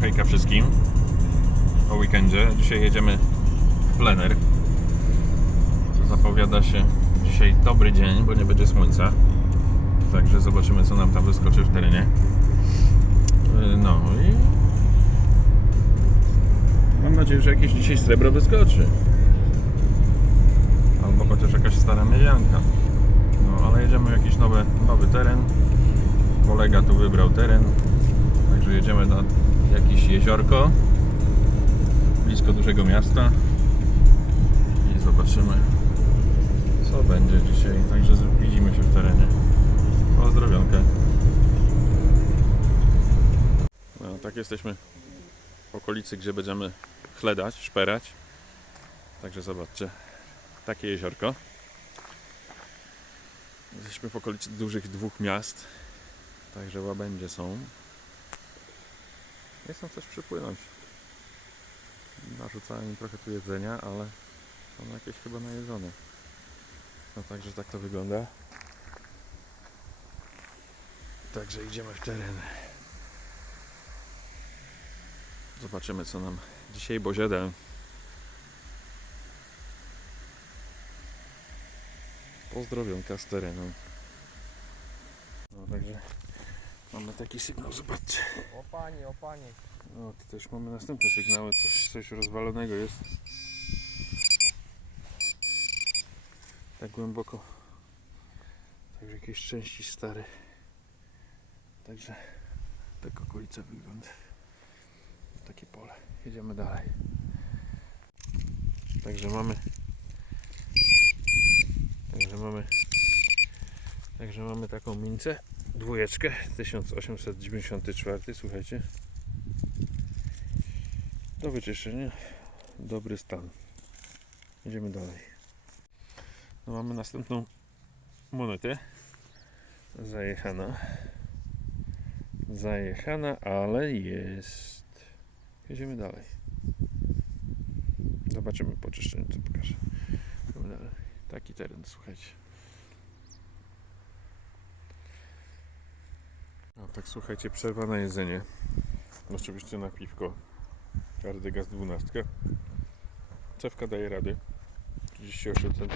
hejka wszystkim o weekendzie. Dzisiaj jedziemy w plener. Zapowiada się dzisiaj dobry dzień, bo nie będzie słońca. Także zobaczymy, co nam tam wyskoczy w terenie. Yy, No i mam nadzieję, że jakieś dzisiaj srebro wyskoczy. Albo chociaż jakaś stara miedzianka. No ale jedziemy w jakiś nowy, nowy teren. Kolega tu wybrał teren. Także jedziemy na jakieś jeziorko blisko dużego miasta i zobaczymy co będzie dzisiaj. Także widzimy się w terenie. Pozdrowionkę. No tak jesteśmy w okolicy, gdzie będziemy chledać, szperać. Także zobaczcie, takie jeziorko. Jesteśmy w okolicy dużych dwóch miast. Także łabędzie są. Nie chcą coś przypłynąć. Narzucałem im trochę tu jedzenia, ale są jakieś chyba najedzone. No także tak to wygląda. Także idziemy w teren. Zobaczymy co nam dzisiaj Boziedę. Pozdrowionka z terenu. No także mamy taki sygnał, zobaczcie. O panie, o panie. No, tu też mamy następne sygnały, coś, coś rozwalonego jest. Tak głęboko. Także jakieś części stare. Także tak okolica wygląda. Takie pole. Jedziemy dalej. Także mamy Także mamy Także mamy taką mincę dwójeczkę 1894 słuchajcie do wyczyszczenia. Dobry stan. Idziemy dalej. No mamy następną monetę. Zajechana. Zajechana, ale jest. Jedziemy dalej. Zobaczymy po czyszczeniu, co pokażę. Taki teren, słuchajcie. No tak, słuchajcie, przerwa na jedzenie. Oczywiście na piwko. Ardygaz 12. Cewka daje rady. 38 cm.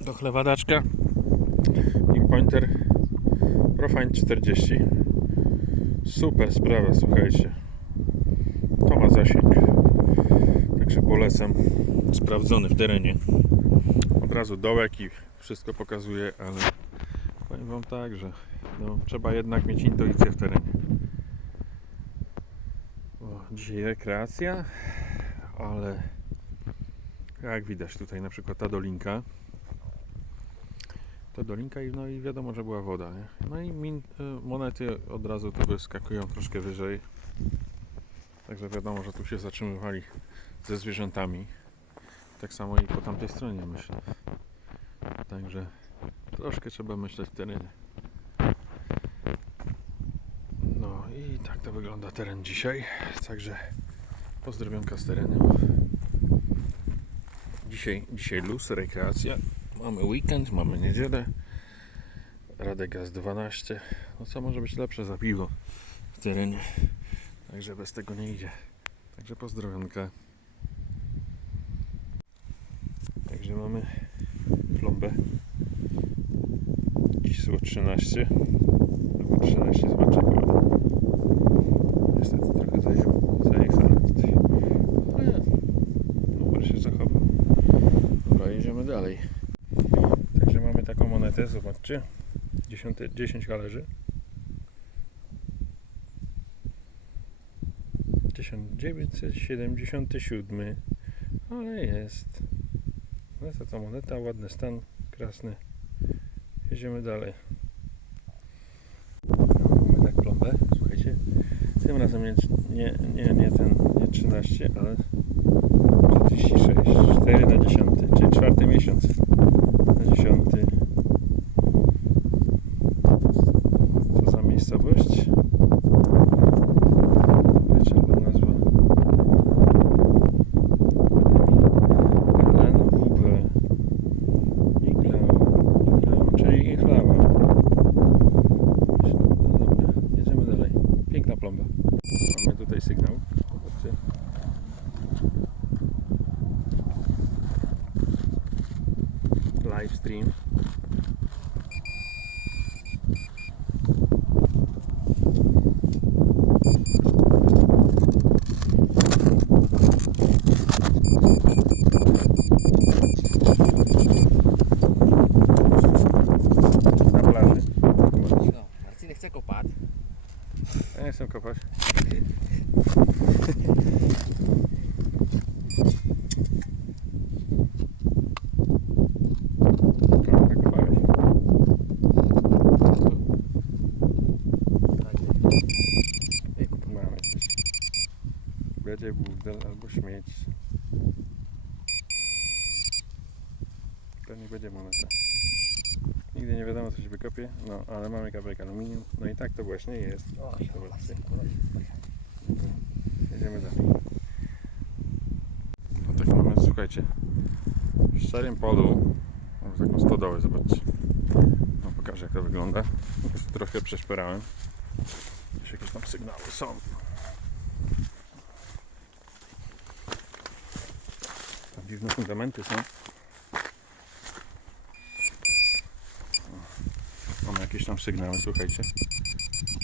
Do chlewadaczka. Pointer Profine 40. Super sprawa, słuchajcie. To ma zasięg. Także polecam. Sprawdzony w terenie. Od razu dołek i wszystko pokazuje, ale powiem Wam tak, że no, trzeba jednak mieć intuicję w terenie. O, dzisiaj rekreacja, ale jak widać tutaj na przykład ta dolinka. Ta dolinka i no i wiadomo, że była woda. Nie? No i min, y, monety od razu tu wyskakują troszkę wyżej. Także wiadomo, że tu się zatrzymywali ze zwierzętami. Tak samo i po tamtej stronie myślę. Także troszkę trzeba myśleć w terenie. No i tak to wygląda teren dzisiaj. Także pozdrowionka z terenu. Dzisiaj, dzisiaj luz, rekreacja. Mamy weekend, mamy niedzielę. Radegaz 12. No co może być lepsze za piwo w terenie. Także bez tego nie idzie. Także pozdrowionka. Także mamy plombę. Było 13. Albo 13 zobaczymy. Niestety trochę zaje- zajechane tutaj. Ale numer się zachował. Dobra, jedziemy dalej. Także mamy taką monetę, zobaczcie. 10, 10 kalerzy. 1977. Ale jest. Moneta to moneta, ładny stan, krasny. Jedziemy dalej. Mamy tak plombę, słuchajcie. Tym razem nie, nie, nie, nie ten, nie 13, ale 46, 4 na 10, czyli czwarty miesiąc na 10. Co za miejscowość? Wiecie, albo nazwa. Glenhube. Iglau. Iglau, czyli Iglawa. No dobra, jedziemy dalej. Piękna plomba. Mamy tutaj sygnał. Zobaczcie. Live stream. Na plaży. No, Marcin chce kopać. Ja nie chcę kopać. Kopać, kopać. Ej, kup- Mamy coś. Będzie burdel albo śmieć. Pewnie będzie moneta. Nigdy nie wiadomo co się wykopie, no ale mamy kawałek aluminium. No i tak to właśnie jest. Zobaczcie. Jedziemy dalej. No tak mamy, słuchajcie, w szczerym polu mamy taką stodołę, zobaczcie. No pokażę jak to wygląda. Już trochę przeszperałem. Już jakieś tam sygnały są. Dziwne fundamenty są. Mamy jakieś tam sygnały, słuchajcie.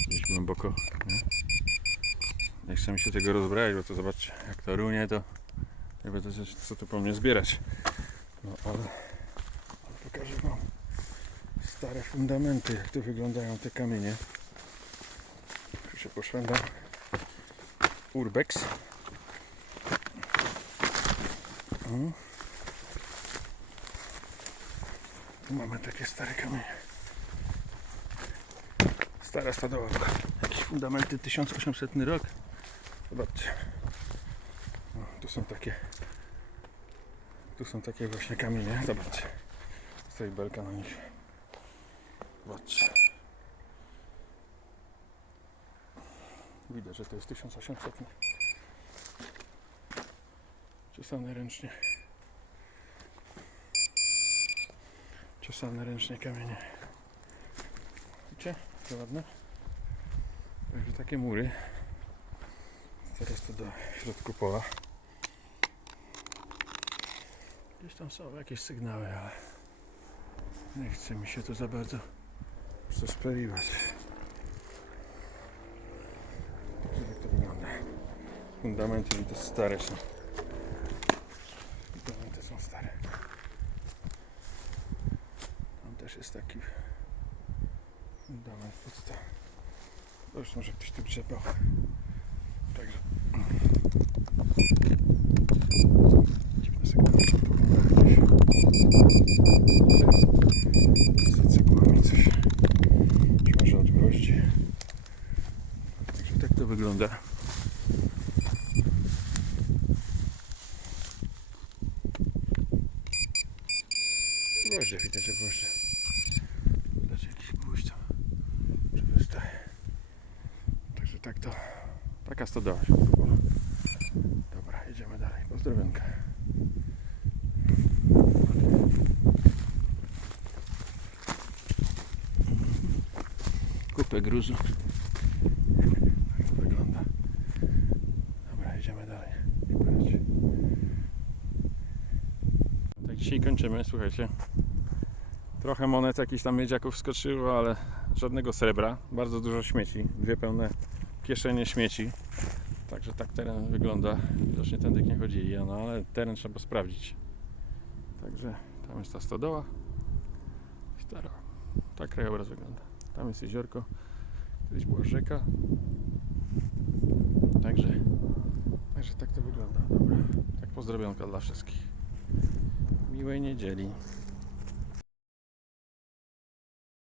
Gdzieś głęboko, nie? Nie chcę mi się tego rozbrać, bo to zobaczcie, jak to runie, to nie będę co tu po mnie zbierać. No ale, ale pokażę wam stare fundamenty, jak tu wyglądają te kamienie. Tu się poszwędam. Urbex. Tu mamy takie stare kamienie. Stara stodoła. Jakieś fundamenty 1800 rok. Zobaczcie. O, tu są takie. Tu są takie właśnie kamienie. Zobaczcie. Stoi belka na nich. Zobaczcie. Widać, że to jest 1800. Czesane ręcznie. Czesane ręcznie kamienie. Widzicie? To ładne. Także takie mury. Teraz to do środku pola. Gdzieś tam są jakieś sygnały, ale nie chce mi się tu za bardzo przesperiwać. Także tak to wygląda. Fundamenty widać stare są. Fundamenty są stare. Tam też jest taki fundament podstaw. Zresztą, że ktoś tu grzebał. Także. Dziwne sygnały są coś. Może od. Także tak to wygląda. Gwoździe, widać, że gwoździe. Widać jakiś gwóźdź tam. Czy wystaje. Także tak to. Stodoła się odbywa. Dobra, jedziemy dalej. Pozdrowionka. Kupę gruzu. Tak to wygląda. Dobra, jedziemy dalej. Tak dzisiaj kończymy, słuchajcie. Trochę monet jakichś tam miedziaków skoczyło, ale żadnego srebra. Bardzo dużo śmieci. Dwie pełne kieszenie śmieci. Także tak teren wygląda. Widocznie tędy nie chodzili, no ale teren trzeba sprawdzić. Także tam jest ta stodoła. Stara. Tak krajobraz wygląda. Tam jest jeziorko. Kiedyś była rzeka. Także, także tak to wygląda. Dobra. Tak pozdrowionka dla wszystkich. Miłej niedzieli.